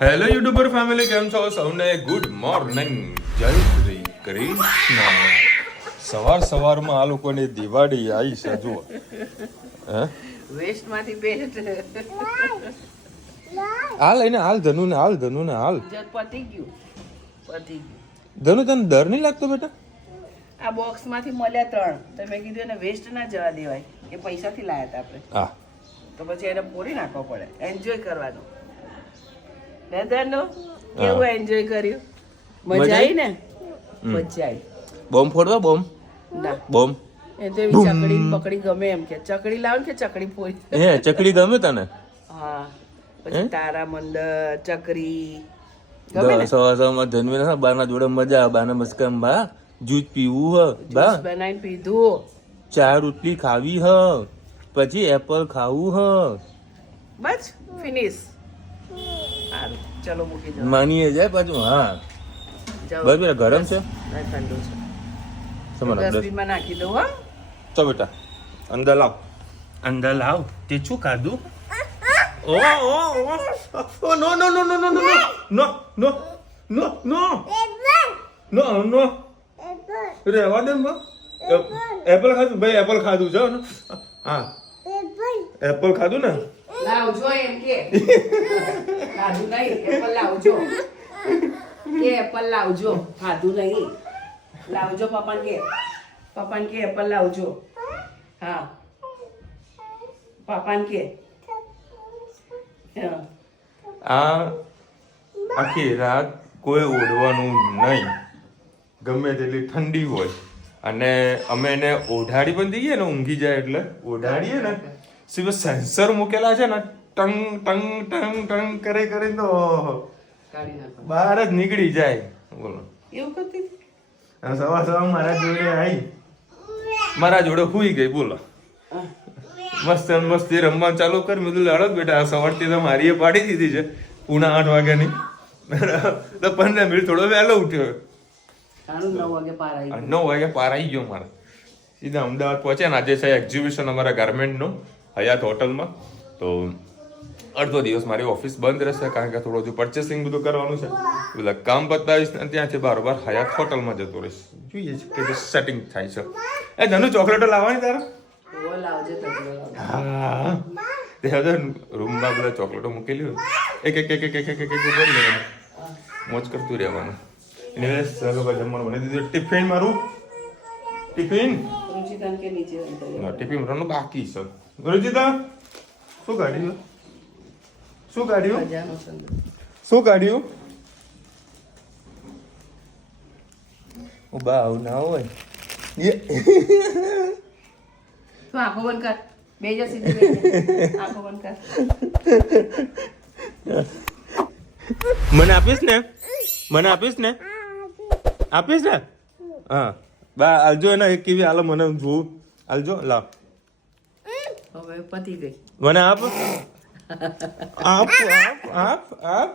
Hello YouTuber family, કેમ છો? સૌને ગુડ મોર્નિંગ, જય શ્રી કૃષ્ણ. સવારમાં આ લોકોની દિવાળી આવી છે, જુઓ. વેસ્ટ માંથી બેસ્ટ હાલ એને હાલ ધનુ ને હાલ પતી ગયું. ધનુ, તને ડર નહીં લાગતો બેટા? આ બોક્સ માંથી મળ્યા 3 તો મેં કીધું એને વેસ્ટ ના જવા દેવાય, એ પૈસાથી લાયા હતા આપણે. હા, તો પછી એને પૂરી નાખવો પડે, એન્જોય કરવાનું. ને ધનુ કેવું એન્જોય કર્યું? મજા આવી ને? મજા આવી. બોમ્બ ફોડવા? બોમ્બ ના, બોમ્બ એ તો એવી ચકડી પકડી ગમે એમ કે ચકડી લાવ કે ચકડી ફોડી. ચકડી ગમે તને? હા, પછી તારા મંદર ચકરી ગમે ને? સવારમાં ધનવી ના બાના જોડે મજા, બાના મસ્કમ બા જૂસ પીવું હ બા, બનાવીને પીધું, 4 રોટલી ખાવી હ, પછી એપલ ખાવું હ, બસ ફિનિશ. હારું, ચલો મૂકી દો. માનીએ જાય પાછું. હા, જાઓ. બસ બેટા, ગરમ છે? ઠંડુ છે. સમાન ડસ્ટબિનમાં નાખી દઉં. હા, તો બેટા અંદર લાવ. તે શું ખાધું? ઓ નો નો નો નો નો નો નો નો નો નો નો નો રેવા દે માં. એપલ ખાધું ભાઈ, એપલ ખાધું છે ને? હા, એપલ ખાધું ને? લાવજો એમ કે. ખાધું નહીં, એપલ લાવજો. કે એપલ લાવજો, ખાધું નહીં. લાવજો પપ્પાને કે. પપ્પાને કે એપલ લાવજો. હા, પપ્પાને કે. હા. આ આખી રાત કોઈ ઓઢવાનું નહીં, ગમે તેટલી ઠંડી હોય. અને અમે એને ઓઢાડી પણ દઈએ ને, ઊંઘી જાય એટલે ઓઢાડીએ ને, સિવાય સેન્સર મૂકેલા છે ને, ટંગ ટંગ ટંગ ટંગ કરે કરીને તો કાઢી નાખો. બહાર જ નીકળી જાય. બોલો, એવું કરતી હતી? સવાર મારા જોડે આવી, મારા જોડે હુઈ ગઈ. બોલો, મસ્ત મસ્તી રમવાનું ચાલુ કરી. મેં કીધું લડો બેટા, સવારથી તો મારી એ પાડી દીધી છે 8:30 વાગ્યાની. તો 15 મિનિટ થોડો વહેલો ઉઠ્યો. 9 વાગે પાર આવી ગયું. 9 વાગે પાર આવી ગયો મારે. સીધા અમદાવાદ પહોંચ્યા ને. આજે છે એક્ઝિબિશન અમારા ગાર્મેન્ટનું હયાત હોટલમાં. તો અડધો દિવસ મારી ઓફિસ બંધ રહેશે, કારણ કે થોડું હજુ પરચેસિંગ બધું કરવાનું છે. બધા કામ બતાવીશ ને ત્યાંથી બારોબાર હયાત હોટલમાં જતો રહીશ. જોઈએ છે કે સેટિંગ થાય છે. એ ધનુ, ચોકલેટો લાવવાની તારા? ઓ લાવજે તો લાવજે. હા, તે હવે રૂમમાં બધા ચોકલેટો મૂકેલી હોય, એક એક એક એક એક એક એક મોજ કરતું રહેવાનું. એને જમવાનું બની દીધું. ટિફિન મારું ટિફિન રુચિતાને કે નીચે અંદર. ટિફિન મારવાનું બાકી છે. રુચિતા, શું કાઢ્યું? શું કાઢ્યું? મજાનો સંદર. શું કાઢ્યું? બા આવું ના હોય. તું આંખો બંધ કર. બે જા સીધી બે. આંખો બંધ કર. મને આપીશ ને? મને આપીશ ને? આપીશ ને? હા, બા આલજો એને એક કેવી હાલો, મને જોવું. આલજો, લાવ. હવે પતી ગઈ. મને આપ. આપ આપ આપ.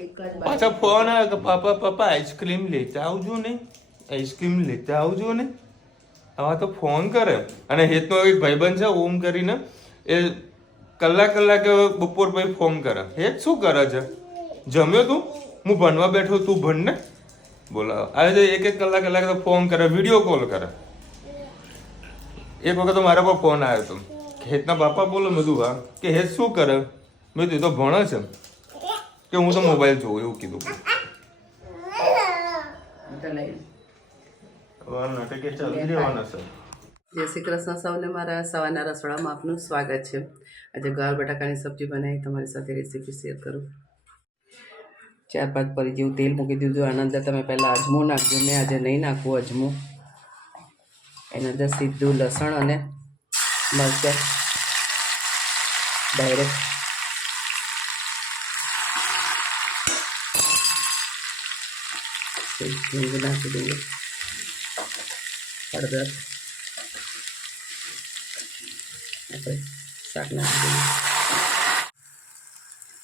એક જ પાછા ફોન આવે કે પપ્પા આઈસ્ક્રીમ લેતા આવજો ને, આઈસ્ક્રીમ લેતા આવજો ને. આવા તો ફોન કરે. અને હેતનો એક ભાઈબંધ છે ઓમ કરીને, એ કલાકે બપોર પછી ફોન કરે. હેત શું કરે છે? જમ્યો તું? હું ભણવા બેઠો, તું ભણ ને. બોલા આવે છે એક કલાક તો ફોન કરે, વિડીયો કોલ કરે. એક વખત તો મારા પર ફોન આવ્યો હતો, હેતના બાપા બોલો. મેં કીધું હા. કે હેત શું કરે? મેં કીધું તો ભણે છે કે હું તો મોબાઈલ જોઉં, એવું કીધું. જય શ્રી કૃષ્ણ સૌને. મારા સવારના રસોડામાં આપનું સ્વાગત છે. આજે ગાળ બટાકાની સબ્જી બનાવી તમારી સાથે રેસીપી શેર કરું. 4-5 પરી જેવું તેલ મૂકી દીધું. આના અંદર તમે પહેલાં અજમો નાખજો. મેં આજે નહીં નાખવું અજમો. એના અંદર સીધું લસણ અને મરચાં ડાયરેક્ટ નાખી દઈએ. હળદર આપણે શાક નાખી દઈએ.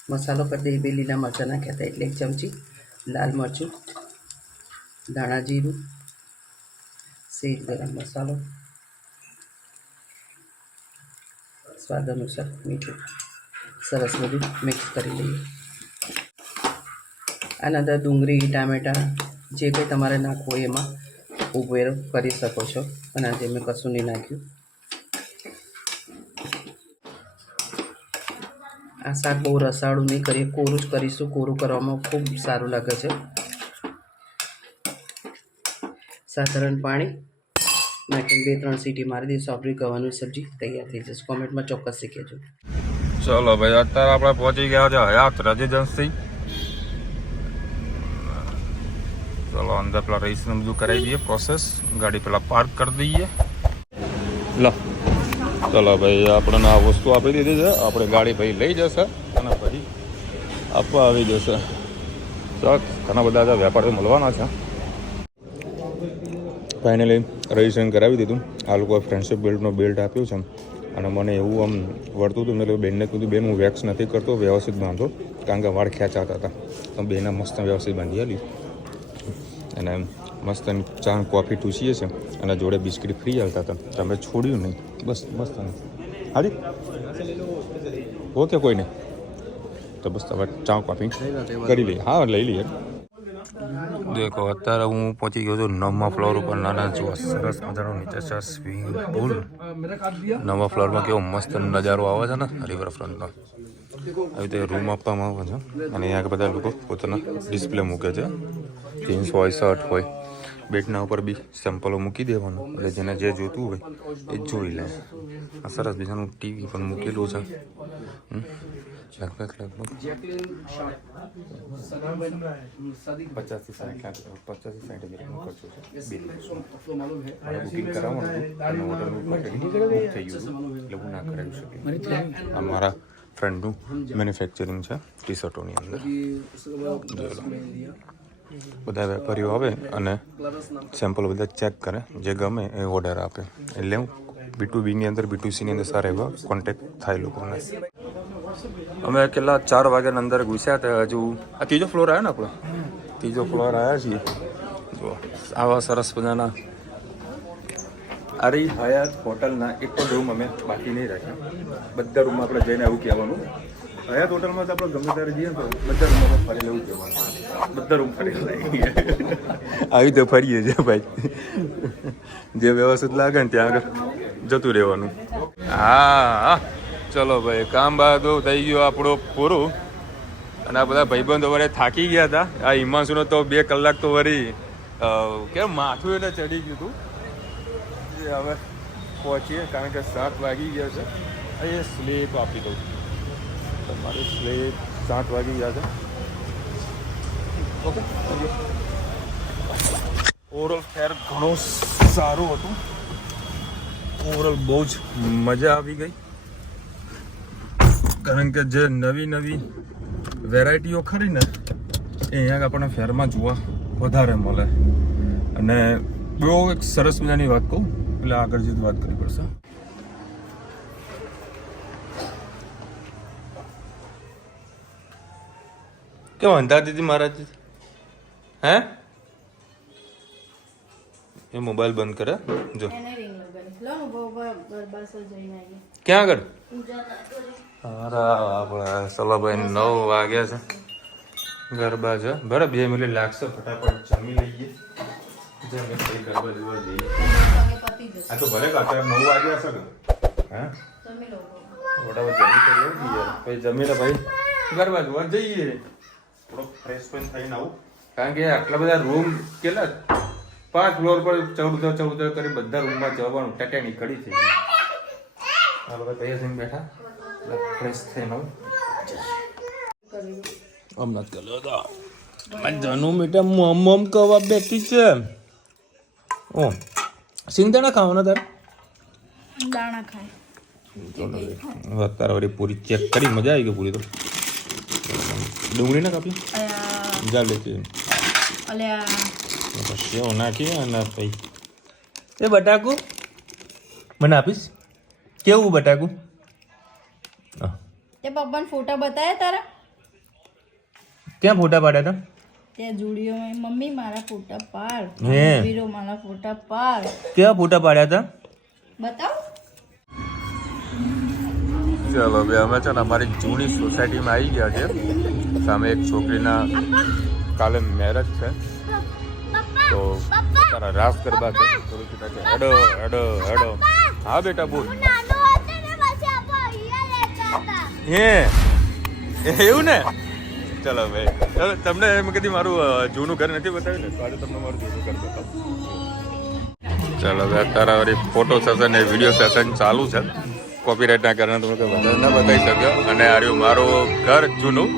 મસાલો કરી દઈએ. 2 લીલા મરચાં નાખ્યા હતા એટલે 1 ચમચી લાલ મરચું, ધાણા જીરું, સેજ ગરમ મસાલો, સ્વાદ અનુસાર મીઠું. સરસ બધું મિક્સ કરી લઈએ. આના અંદર ડુંગળી ટામેટાં જે કંઈ તમારે નાખવું હોય એમાં ઉમેરો કરી શકો છો, પણ આજે મેં કશું નહીં નાખ્યું. આ શાક બહુ રસાળું નહીં કરીએ, કોરું જ કરીશું. કોરું કરવામાં ખૂબ સારું લાગે છે. સાધારણ પાણી નાખીને 2-3 સીટી મારી દઈશું. આપણી ગવાની સબ્જી તૈયાર થઈ જશે. કોમેન્ટમાં ચોક્કસ શીખેજો. ચલો ભાઈ, અત્યારે આપણે પહોંચી ગયા છે હયાત રેઝિડન્સી. ચલો અંદર પેલા રહીશને બધું કરાવી દઈએ પ્રોસેસ. ગાડી પેલા પાર્ક કરી દઈએ. લો ચલો ભાઈ, આપણને આ વસ્તુ આપી દીધી છે. આપણે ગાડી ભાઈ લઈ જશે અને પછી આપવા આવી જશે. ચાલ, ઘણા બધા વેપારીઓ મળવાના છે. ફાઇનલી રજીસ્ટ્રેશન કરાવી દીધું. આ લોકોએ ફ્રેન્ડશિપ બેલ્ટનો બેલ્ટ આપ્યો છે અને મને એવું આમ વળતું હતું. મેં બેનને કીધું, બેન હું વેક્સ નથી કરતો, વ્યવસ્થિત બાંધો, કારણ કે વાળ ખેંચાતા હતા. તો બેને મસ્ત વ્યવસ્થિત બાંધી આલી અને મસ્ત ચા કોફી ટૂસીએ છે અને જોડે બિસ્કિટ ફ્રી આવતા હતા. તમે છોડ્યું નહીં, બસ મસ્ત. હાજી ઓકે, કોઈ નહીં. તો બસ હવે ચા કોફી કરી લઈએ. હા, લઈ લઈએ. દેખો, અત્યારે હું પહોંચી ગયો છું 9મા ફ્લોર ઉપર. નાના જુઓ, સરસ મજાનો નીચે છે સ્વિમિંગ પુલ. 9મા ફ્લોરમાં કેવો મસ્ત નજારો આવે છે ને રિવરફ્રન્ટનો. આવી રીતે રૂમ આપવામાં આવે છે અને અહીંયા બધા લોકો પોતાના ડિસ્પ્લે મૂકે છે. જીન્સ હોય, શર્ટ હોય, બેટના ઉપર બી સેમ્પલો મૂકી દેવાનું, એટલે જેને જે જોતું હોય એ જોઈ લે. આ સરસ બીજાનું ટીવી પણ મૂકેલું છે. લગભગ 50-60 હજારનો ખર્ચો છે. બુકિંગ કરાવવાનું બુક થઈ ગયું એટલે હું ના કરાવી શકી. અમારા ફ્રેન્ડનું મેન્યુફેક્ચરિંગ છે ટી શર્ટોની અંદર. બધા વેપારીઓ આવે અને સેમ્પલ બધા ચેક કરે, જે ગમે એ ઓર્ડર આપે. એટલે હું B2Bની અંદર, B2Cની અંદર સારા એવા કોન્ટેક્ટ થાય લોકોને. અમે કેટલા 4 વાગ્યાની અંદર ઘૂસ્યા હતા. હજુ આ 3જો ફ્લોર આવ્યો ને આપણો, 3જો ફ્લોર આવ્યા છીએ. જો આવા સરસ મજાના આરી હયાત હોટલના એક પણ રૂમ અમે બાકી નહીં રાખ્યા. બધા રૂમમાં આપણે જઈને એવું કહેવાનું. હયાત હોટલમાં તો આપણે ગમે ત્યારે જઈએ ને તો બધા રૂમમાં ફરેલા એવું કહેવાનું. બધા રૂમ ફરેલા આવી તો ફરીએ છીએ ભાઈ. જે વ્યવસ્થિત લાગે ને ત્યાં આગળ જતું રહેવાનું. હા ચલો ભાઈ, કામ બધું થઈ ગયું આપણું પૂરું. અને આ બધા ભાઈબંધો વડે થાકી ગયા હતા. આ હિમાંશુનો તો 2 કલાક તો વળી કેમ માથું એટલે ચડી ગયું હતું. હવે પહોંચીએ, કારણ કે 7 વાગી ગયા છે. એ સ્લીપ આપી દઉં. તમારી સ્લીપ 7 વાગી ગયા છે. ઓકે, ઓવરઓલ ફેર ઘણું સારું હતું. ઓવરઓલ બહુ જ મજા આવી ગઈ, કારણ કે જે નવી વેરાયટીઓ ખરી ને એ અહીંયા આપણને ફેરમાં જોવા વધારે મળે. અને બહુ એક સરસ મજાની વાત કહું, એટલે આગળ જઈને વાત કરવી પડશે. કેમ અંધા દીધી મારાથી? હે, એ મોબાઈલ બંધ કરે. જો ક્યાં આગળ? આપણે સલાભાઈ 9 વાગ્યા છે. ગરબા છે. બરાબર, 2 મિનિટ લાગશે. ફટાફટ જમી લઈએ. ગરબા જોવા જઈએ. આ તો ભલે અત્યારે 9 વાગ્યા છે. હા, ફટાફટ જમી તો લઉં યાર. પછી જમીને ભાઈ ગરબા જોવા જઈએ. થોડો ફ્રેશ પણ થઈને આવું, કારણ કે આટલા બધા રૂમ કેટલા 5 ફ્લોર પર 14 કરી બધા રૂમમાં જવાનું ટેટેની કડી થઈ ગઈ. આ બધા તૈયાર થઈને બેઠા, ફ્રેશ થઈને આવું. હમણાં જ કર્યો હતો. જનુ મીઠા મમ કવા બેઠી છે. ઓ સિંગદાણા ખાવાના તારે? દાણા ખાય. અત્યારે વળી પૂરી ચેક કરી, મજા આવી ગઈ પૂરી તો. ડુંગળી ના કાપી જા લેતી. સેવ નાખી અને પછી એ બટાકું મને આપીશ? કેવું બટાકું? તે પપ્પાને ફોટા બતાવ્યા તારા? ક્યાં ફોટા પાડ્યા હતા? તે જુડીઓમાં મમ્મી મારા ફોટા પાડ, હે વીરો મારા ફોટા પાડ. કેવા ફોટા પાડ્યા હતા? બતાવ. ચલો બે અમે છે ને અમારી જૂની સોસાયટીમાં આવી ગયા છે. સામે એક છોકરીના કાલે મેરેજ છે તો તારા રાસ ગરબા છે તો રુચિતા કે હેડો હેડો હેડો. હા બેટા બોલ. હે એવું ને? ચલો ભાઈ, ચલો તમને એમ કદી મારું જૂનું ઘર નથી બતાવ્યું ને, તો આજે તમને મારું જૂનું ઘર બતાવું. ચલો હવે અત્યારે વળી ફોટો સેશન ને વિડીયો સેશન ચાલુ છે. કોપીરાઇટના કારણે તમને કંઈ વધારે ના બતાવી શક્યો. અને આ રહ્યું મારું ઘર જૂનું.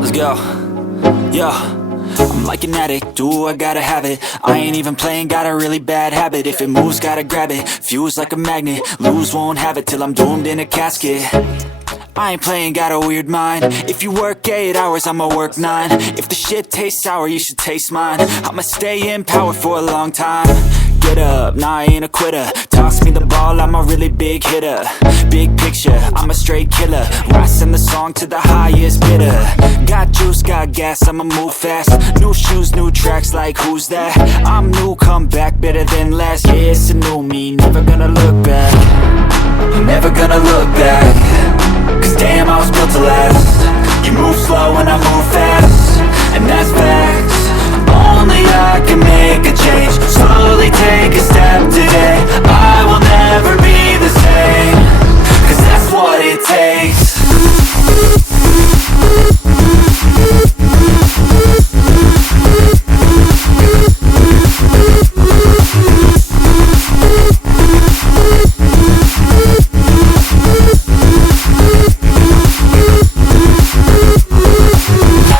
Let's go. Yo. I'm like an addict, do I gotta have it. I ain't even playing, got a really bad habit. If it moves, gotta grab it. Fuse like a magnet, lose, won't have it till I'm doomed in a casket. I ain't playing, got a weird mind. If you work 8 hours, I'ma work 9. If the shit tastes sour, you should taste mine. I'ma stay in power for a long time. Get up, nah I ain't a quitter. Toss me the ball, I'm a really big hitter. Big picture, I'm a straight killer. Rising the song to the highest bidder. Got juice, got gas, I'ma move fast. New shoes, new tracks, like who's that? I'm new, come back, better than last. Yeah, it's a new me, never gonna look back. Never gonna look back. Cause damn, I was built to last. You move slow and I move fast, and that's facts. Only I can make a change. Slowly take a step today. I will never be the same. Cause that's what it takes.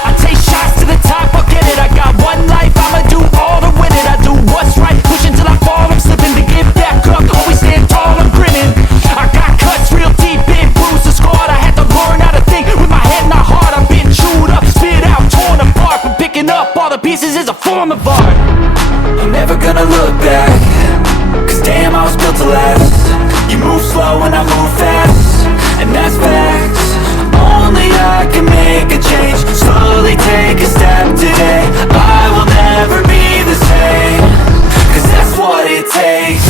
I take shots to the top, I'll get it. I got one life, I'ma do all to win it. I do what's right, pushing till I fall. I'm slipping to get back up, always stand tall, I'm grinning. I got cuts real deep, big bruises scarred. I had to learn how to think with my head not hard. I've been chewed up, spit out, torn apart. But picking up all the pieces is a form of art. I'm never gonna look back. Cause damn, I was built to last. You move slow and I move fast, and that's facts. Only I can make a change. Slowly take a step today. I will never be the same. Cause that's what it takes.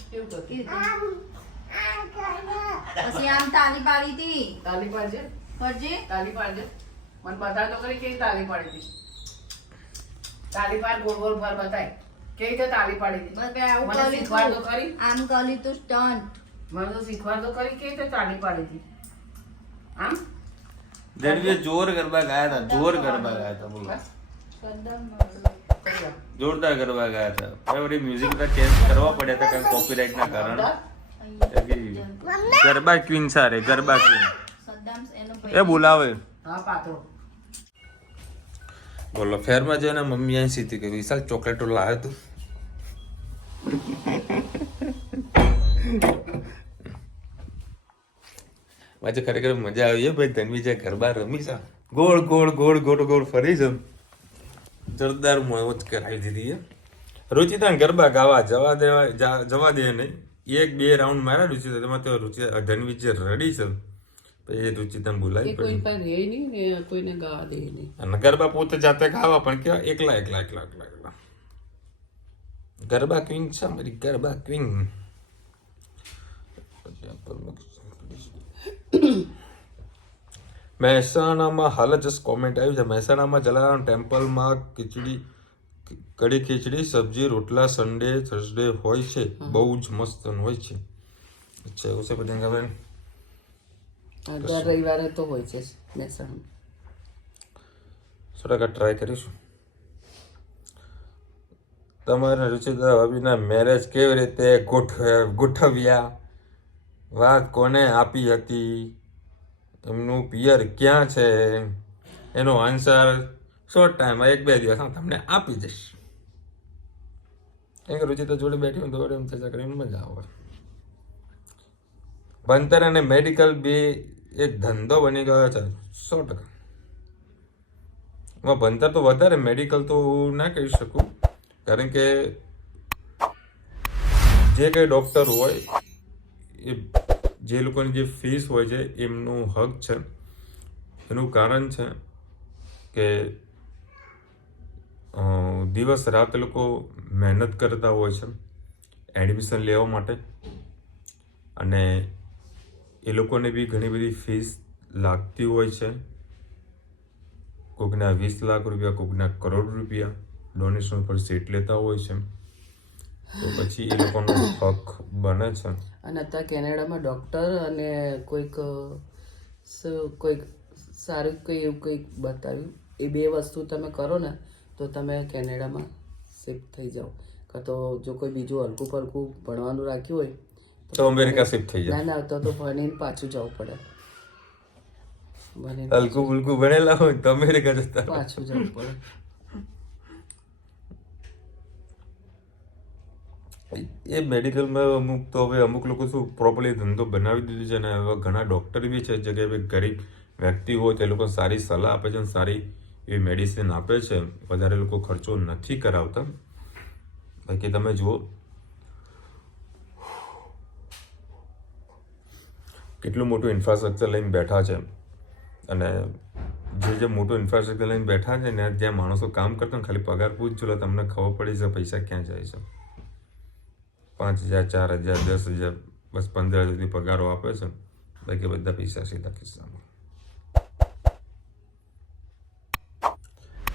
કેવું કરતી પછી આમ તાલી પાડી હતી. તાલી પાડજે, પછી તાલી પાડજે. મને બતા તો કરી કેવી તાલી પાડી હતી. તાલી પાડ, ગોળ ગોળ ફર બતાય કેવી રીતે તાલી પાડી હતી. બસ ભાઈ આવું મને કર્યું શીખવાડ તો તું. ખરી. આમ કર્યું તું સ્ટન્ટ. મને તો શીખવાડ તો કરી કેવી રીતે તાલી પાડી હતી. આમ જનવીએ જોર ગરબા ગાયા હતા, જોર ગરબા ગાયા હતા. બોલો, જોરદાર ગરબા ગાયા હતા. હવે વળી મ્યુઝિક બધા ચેન્જ કરવા પડ્યા હતા કારણ કોપીરાઇટના કારણે. ગરબા ક્વીન સારે, ગરબા ક્વીન એ બોલાવે. હા પાત્રો. બોલો, ફેરમાં જઈને મમ્મી અહીં સીધી કે વિશાલ ચોકલેટો લાવ્યો તું. આજે ખરેખર મજા આવી ભાઈ. ધનવી જે ગરબા રમી છે, ગોળ ગોળ ગોળ ગોળ ગોળ ફરી છે, જોરદાર મોજ કરાવી દીધી છે. રુચિતા ગરબા ગાવા જવા દે નહીં. 1-2 રાઉન્ડ માર્યા રુચિતા, તેમાં તો ધનવી જે રડી છે પછી રુચિતા બોલાવી કોઈ પડી. પાસે રહે નહીં ને કોઈને ગાવા દે નહીં. અને ગરબા પોતે જાતે ગાવા પણ કેવા એકલા એકલા એકલા એકલા એકલા. ગરબા ક્વીન છે મારી, ગરબા ક્વીન. મહેસાણામાં હાલ જસ્ટ કોમેન્ટ આવ્યું છે. મહેસાણામાં જલારામ ટેમ્પલમાં ખીચડી, કઢી ખીચડી, સબ્જી, રોટલા સન્ડે થર્સડે હોય છે, બહુ જ મસ્ત હોય છે. અચ્છા એવું છે બધા ખબર. દર રવિવારે તો હોય છે મહેસાણા. 100% ટ્રાય કરીશું. તમારા રુચિતા ભાભીના મેરેજ કેવી રીતે ગોઠવ્યા વાત કોને આપી હતી, એમનું પિયર ક્યાં છે, એનો આન્સર શોર્ટ ટાઈમમાં 1-2 દિવસમાં તમને આપી દઈશ. કેમ કે રુચિતા જોડે બેઠી હોય તો એમ ચર્ચા કરીને મજા આવે. ભણતર અને મેડિકલ બે એક ધંધો બની ગયો છે 100%. એમાં ભણતર તો વધારે, મેડિકલ તો ના કહી શકું, કારણ કે જે કંઈ ડૉક્ટર હોય એ જે લોકોની જે ફીસ હોય છે એમનું હક છે. એનું કારણ છે કે દિવસ રાત એ લોકો મહેનત કરતા હોય છે એડમિશન લેવા માટે, અને એ લોકોને બી ઘણી બધી ફીસ લાગતી હોય છે. કોઈકના 20 લાખ રૂપિયા, કોઈકના કરોડ રૂપિયા ડોનેશન પર સીટ લેતા હોય છે. તો પછી એ લોકોનો હક બને છે. અને અત્યારે કેનેડામાં ડૉક્ટર અને કોઈક સારું એવું કંઈક બતાવ્યું, એ બે વસ્તુ તમે કરો ને તો તમે કેનેડામાં શિફ્ટ થઈ જાઓ. કાં તો જો કોઈ બીજું હલકું પલકું ભણવાનું રાખ્યું હોય તો અમેરિકા શિફ્ટ થઈ જાય. ના તો ભણીને પાછું જવું પડે. હલકું ફુલકું ભણેલા હોય તો અમેરિકા જતા પાછું જવું પડે. એ મેડિકલમાં અમુક લોકો શું પ્રોપરલી ધંધો બનાવી દીધું છે, અને હવે ઘણા ડૉક્ટર બી છે જે કે ગરીબ વ્યક્તિ હોય તે લોકો સારી સલાહ આપે છે અને સારી એવી મેડિસિન આપે છે. વધારે લોકો ખર્ચો નથી કરાવતા. બાકી તમે જુઓ કેટલું મોટું ઇન્ફ્રાસ્ટ્રક્ચર લઈને બેઠા છે, અને જે મોટું ઇન્ફ્રાસ્ટ્રક્ચર લઈને બેઠા છે ને જ્યાં માણસો કામ કરતા ને ખાલી પગાર પૂછજો તમને ખબર પડી છે પૈસા ક્યાં જાય છે. 5,000, 4,000, 10,000, બસ 15,000 સુધી પગારો આપે છે, બાકી બધા પૈસા સીધા ખિસ્સામાં.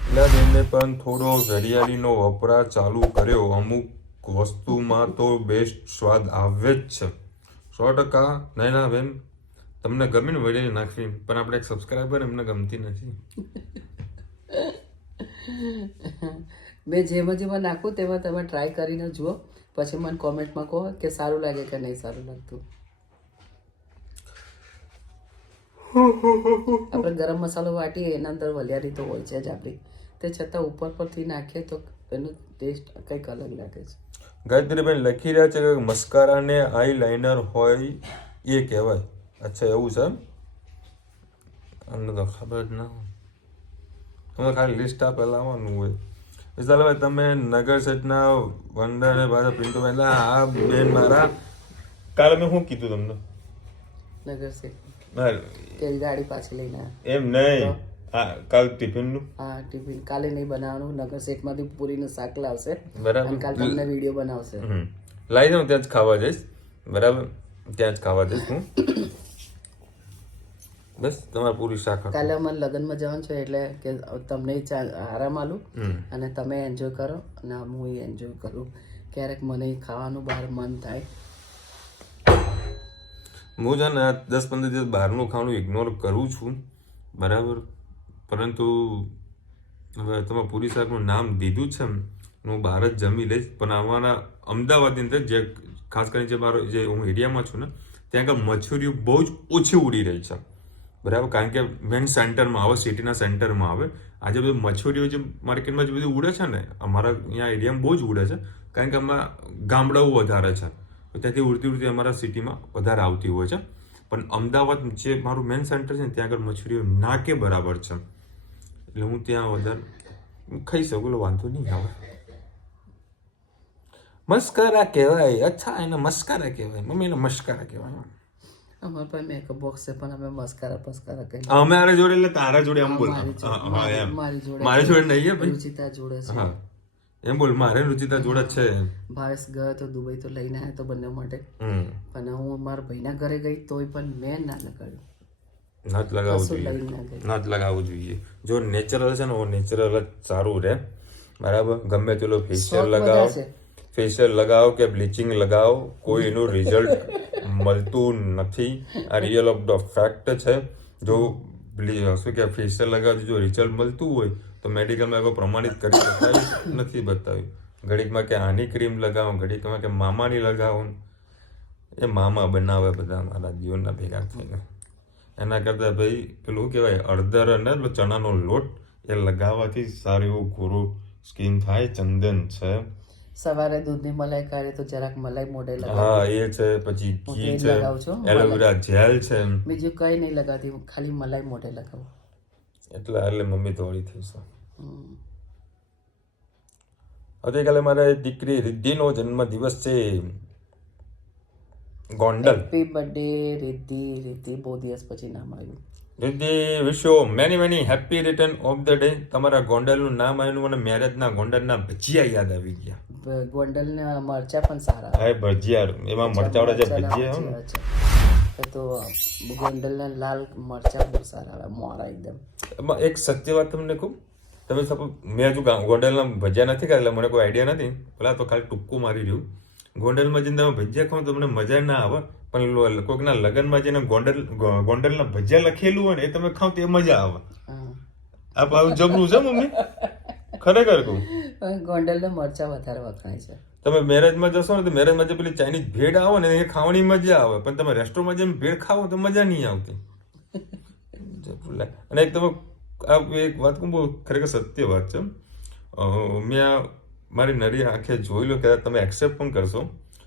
એટલે પણ થોડો ઘડિયાળીનો વપરાશ ચાલુ કર્યો, અમુક વસ્તુમાં તો બેસ્ટ સ્વાદ આવે જ છે 100%. ના બેન, તમને ગમે ને વડેલી નાખવી, પણ આપણે એક સબસ્ક્રાઈબર એમને ગમતી નથી. મેં જેમાં નાખું તેમાં તમે ટ્રાય કરીને જુઓ, પછી મને કોમેન્ટમાં કહો કે સારું લાગે કે નહીં સારું લાગતું. આપણે ગરમ મસાલો વાટીએ એના અંદર વલિયારી તો હોય છે જ આપણી, તે છતાં ઉપર પરથી નાખીએ તો એનો ટેસ્ટ કંઈક અલગ લાગે છે. ગાયત્રીબેન લખી રહ્યા છે કે મસ્કારા ને આઈ લાઇનર હોય એ કહેવાય. અચ્છા એવું છે, અમને તો ખબર જ ના હોય. તમે ખાલી લિસ્ટ આપેલા આવવાનું હોય. ચાલો ભાઈ, તમે નગર સેટના વંડા ને પાછા પિન્ટુભાઈ, આ બેન મારા કાલે મેં શું કીધું તમને? નગર સે હા, કે ગાડી પાછી લઈને એમ નહીં, હા કાલ ટિફિનનું. હા ટિફિન કાલે નહીં બનાવવાનું, નગર સેટમાંથી પૂરીનું શાક લાવશે બરાબર, અને કાલે તમને વિડીયો બનાવશે. લાવી દઉં, ત્યાં જ ખાવા જઈશ. બરાબર, ત્યાં જ ખાવા જઈશ હું. બસ તમારે પૂરી શાક. કાલે અમારે લગ્નમાં જવાનું છે એટલે કે તમને આરામ આલું અને તમે એન્જોય કરો અને હું એન્જોય કરું. ક્યારેક મને ખાવાનું બહાર મન થાય. હું છે ને 10-15 દિવસ બહારનું ખાવાનું ઇગ્નોર કરું છું, બરાબર, પરંતુ હવે તમે પૂરી શાકનું નામ દીધું છે, હું બહાર જ જમી લઈશ. પણ અમારા અમદાવાદની અંદર જે ખાસ કરીને જે મારો જે હું એરિયામાં છું ને ત્યાં આગળ મચ્છરીઓ બહુ જ ઓછી ઉડી રહી છે, બરાબર, કારણ કે મેન સેન્ટરમાં આવે, સિટીના સેન્ટરમાં આવે. આજે બધું મચ્છરીઓ જે માર્કેટમાં જે બધું ઉડે છે ને અમારા અહીંયા એરિયામાં બહુ જ ઉડે છે, કારણ કે આમાં ગામડાઓ વધારે છે, ત્યાંથી ઉડતી અમારા સિટીમાં વધારે આવતી હોય છે. પણ અમદાવાદ જે મારું મેન સેન્ટર છે ને ત્યાં આગળ મચ્છરીઓ ના કે બરાબર છે, એટલે હું ત્યાં વધારે ખાઈ શકું, વાંધો નહીં આવે. મસ્કરા કહેવાય. અચ્છા, એને મસ્કરા કહેવાય, મમ્મી એને મસ્કરા કહેવાય. અમારા પાસે મેકઅપ બોક્સ છે પણ અમે મસ્કારા કહીએ. અમારા જોડે એટલે તારા જોડે એમ બોલ. મારી જોડે નહીં ભાઈ, રુચિતા જોડે છે. હા એમ બોલ, મારે રુચિતા જોડે જ છે. ભાવેશ ગયો તો દુબઈ તો લઈને આવ્યો તો બંને માટે, પણ હું મારા ભાઈના ઘરે ગઈ તોય પણ મેં ના લગાડ્યું. નથ લગાવવું જોઈએ, નથ લગાવવું જોઈએ. જો નેચરલ છે ને ઓ નેચરલ જ સારું રહે, બરાબર. ગમે તેલો ફેશિયલ લગાવો કે બ્લીચિંગ લગાવો, કોઈ એનું રિઝલ્ટ મળતું નથી. આ રિયલ ઓફ ધ ફેક્ટ છે. જો શું કે ફેશિયલ લગાવતી જો રિઝલ્ટ મળતું હોય તો મેડિકલમાં એવો પ્રમાણિત કરી બતાવ્યું નથી બતાવ્યું. ઘડીકમાં કે આની ક્રીમ લગાવો, ઘડીકમાં કે મામાની લગાવો, એ મામા બનાવે બધા મારા જીવનના ભેગા થઈને. એના કરતાં ભાઈ પેલું શું કહેવાય હળદર અને પેલો ચણાનો લોટ એ લગાવવાથી સારું એવું ગોરું સ્કિન થાય. ચંદન છે, સવારે દૂધની મલાઈ કાઢે તો જરાક મલાઈ મોઢે લગાવ. હા એ છે, પછી ઘી છે, લગાવું છું એલોવેરા જેલ છે, બીજું કઈ નહીં લગાવતી, ખાલી મલાઈ મોઢે લગાવું. એટલે મમ્મી દોડી થઈ છે. આવતીકાલે મારા દીકરી રિદ્ધિનો જન્મદિવસ છે. ગોંડલ. Happy birthday Riddhi. રિદ્ધિ બહુ દિવસ પછી નામ આવ્યું. Riddhi wish you many happy return of the day. તમારા ગોંડલનું નામ આવ્યું અને મેરેજના ગોંડલના ભજીયા યાદ આવી ગયા. ગોંડલના મરચા પણ સારા. હા ભજીયા, એમાં મરચાવાળા જે ભજીયા હોય ને તો ગોંડલના લાલ મરચા બહુ સારા આવે, મોરા એકદમ. એમાં એક સત્ય વાત તમને કહું, તમે સપોઝ મેં હજુ ગોંડલના ભજીયા નથી ખાધેલા, મને કોઈ આઈડિયા નથી, પેલા તો ખાલી ટૂંકું મારી રહ્યું. ગોંડલમાં જઈને તમે ભજીયા ખાવ તો તમને મજા ના આવે, પણ કોઈકના લગ્નમાં જઈને ગોંડલના ભજીયા લખેલું હોય ને એ તમે ખાવ તો એ મજા આવે. આ જબરું છે મમ્મી, ખરેખર કહું. ગોંડલના મરચા વધારે વખણાય છે. તમે મેરેજમાં જશો ને તો મેરેજમાં જે પેલી ચાઇનીઝ ભેળ આવે ને એ ખાવાની મજા આવે, પણ તમે રેસ્ટોરન્ટમાં જઈને ભેળ ખાવો તો મજા નહીં આવતી. અને એક તમે આ એક વાત કહું, બહુ ખરેખર સત્ય વાત છે. મેં મારી નરી આંખે જોઈ લો કે તમે એક્સેપ્ટ પણ કરશો.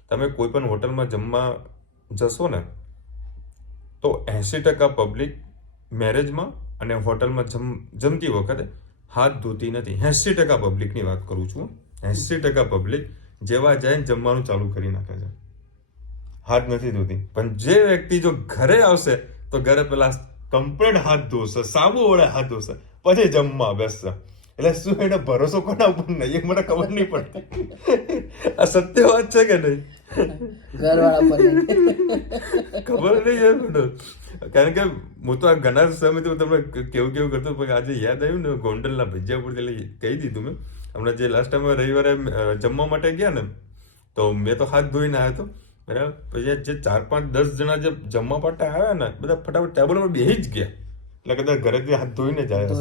તમે કોઈ પણ હોટલમાં જમવા જશો ને તો 80% પબ્લિક મેરેજમાં અને હોટલમાં જમતી વખતે હાથ ધોતી નથી. 80% પબ્લિકની વાત કરું છું. 80% પબ્લિક જેવા જાય જમવાનું ચાલુ કરી નાખે છે, હાથ નથી ધોતી. પણ જે વ્યક્તિ જો ઘરે આવશે તો ઘરે પેલા કમ્પ્લીટ હાથ ધોશે, સાબુ વડે હાથ ધોશે, પછી જમવા બેસશે. એટલે શું એને ભરોસો કોના ઉપર નહીં એ મને ખબર નહીં પડતી. આ સત્ય વાત છે કે નહીં? ઘરવાળા પર ખબર નહીં. કારણ કે હું તો આ ઘણા સમયથી તમને કેવું કરતો, પણ આજે યાદ આવ્યું ને ગોંડલના ભજીયા પર એટલે કહી દીધું મેં. હમણાં જે લાસ્ટ ટાઈમ રવિવારે જમવા માટે ગયા ને તો મેં તો હાથ ધોઈને આવ્યો હતો, બરાબર. પછી જે 4, 5, 10 જણા જે જમવા માટે આવ્યા ને બધા ફટાફટ ટેબલ પર બેસી જ ગયા. એટલે કદાચ ઘરેથી હાથ ધોઈને જ આવ્યા.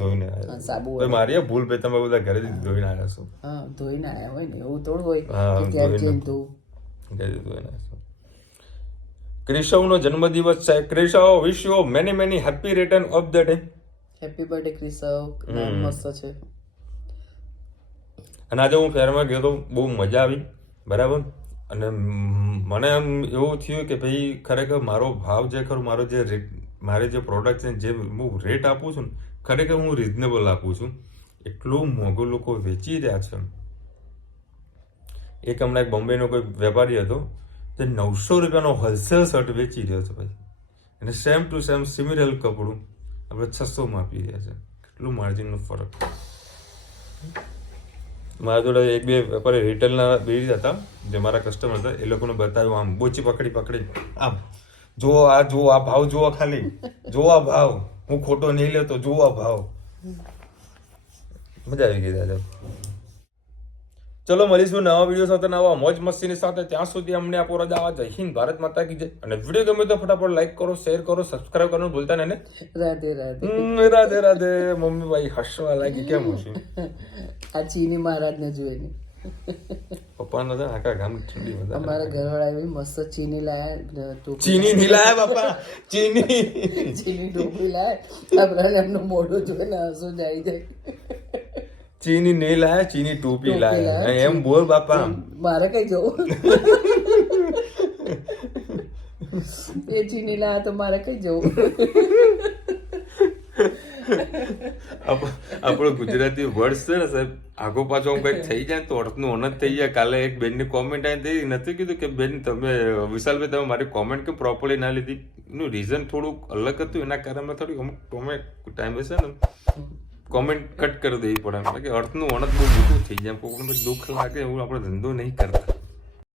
ધોઈને આવ્યા. મારી ભૂલ ભાઈ, તમે બધા ઘરેથી ધોઈને આવ્યા છો. હા ધોઈને આવ્યા હોય ને, એવું થોડું હોય હા, કે ક્યાંક જઈને ઘરેથી ધોઈને આવ્યા છો. ક્રિશવનો જન્મદિવસ છે. Krishav wish you many happy return of the day. Happy birthday Krishav. મસ્ત છે. અને આજે હું ફેરમાં ગયો તો બહુ મજા આવી, બરાબર. અને મને એમ એવું થયું કે ભાઈ ખરેખર મારો ભાવ જે ખરો, મારી જે પ્રોડક્ટ છે જે હું રેટ આપું છું ને ખરેખર હું રિઝનેબલ આપું છું. એટલું મોંઘું લોકો વેચી રહ્યા છે. એક હમણાં એક બોમ્બેનો કોઈ વેપારી હતો જે 900 રૂપિયાનો હોલસેલ શર્ટ વેચી રહ્યો છે ભાઈ, અને સેમ ટુ સેમ સિમિલર કપડું આપણે 600માં આપી રહ્યા છે. કેટલું માર્જિનનો ફરક. મારા જોડે એક બે વેપારી રિટેલના બે હતા જે મારા કસ્ટમર હતા, એ લોકોને બતાવ્યું આમ બોચી પકડી આમ જો આ ભાવ જુઓ, ખાલી જો આ ભાવ, હું ખોટો નહીં લેતો, જો આ ભાવ. મજા આવી ગઈ દાદા. ચલો મળીશું નવા વિડીયો સાથે, નવા મોજ મસ્તીની સાથે. ત્યાં સુધી અમને આપો રજા. જય હિન્દ, ભારત માતા કી જય. અને વિડીયો ગમે તો ફટાફટ લાઈક કરો, શેર કરો, સબસ્ક્રાઇબ કરવાનું ભૂલતા નહીં. રાધે રાધે. રાધે રાધે. મમ્મી ભાઈ હસવા લાગી, કેમ હશું? આ ચીની મહારાજને જોઈને પપ્પાનો તો આખા ગામ ઠંડી વધારે. અમારા ઘરવાળા એવી મસ્ત ચીની લાયા. ચીની નહીં લાયા બાપા, ચીની ટોપી લાયા. આપણે એમનું મોઢું જોઈને આંસુ જાય જાય. ચીની નહીં લાયા, ચીની ટોપી લાયા. એમ બોલ બાપા. મારે કઈ જવું? એ ચીની લાયા તો મારે કઈ જવું? આપણો ગુજરાતી વર્ડ છે ને સાહેબ, આગો પાછો કંઈક થઈ જાય તો અર્થનું અનંત થઈ જાય. કાલે એક બેનની કોમેન્ટ આવી હતી, નથી કીધું કે બેન તમે વિશાલભાઈ તમે મારી કોમેન્ટ કેમ પ્રોપરલી ના લીધી? એનું રીઝન થોડુંક અલગ હતું, એના કારણે થોડી અમુક ટાઈમ હશે ને કોમેન્ટ કટ કરી દેવી પડે. કે અર્થનું અનંત બહુ મોટું થઈ જાય, કોઈને દુઃખ લાગે એવું આપણે ધંધો નહીં કરતા.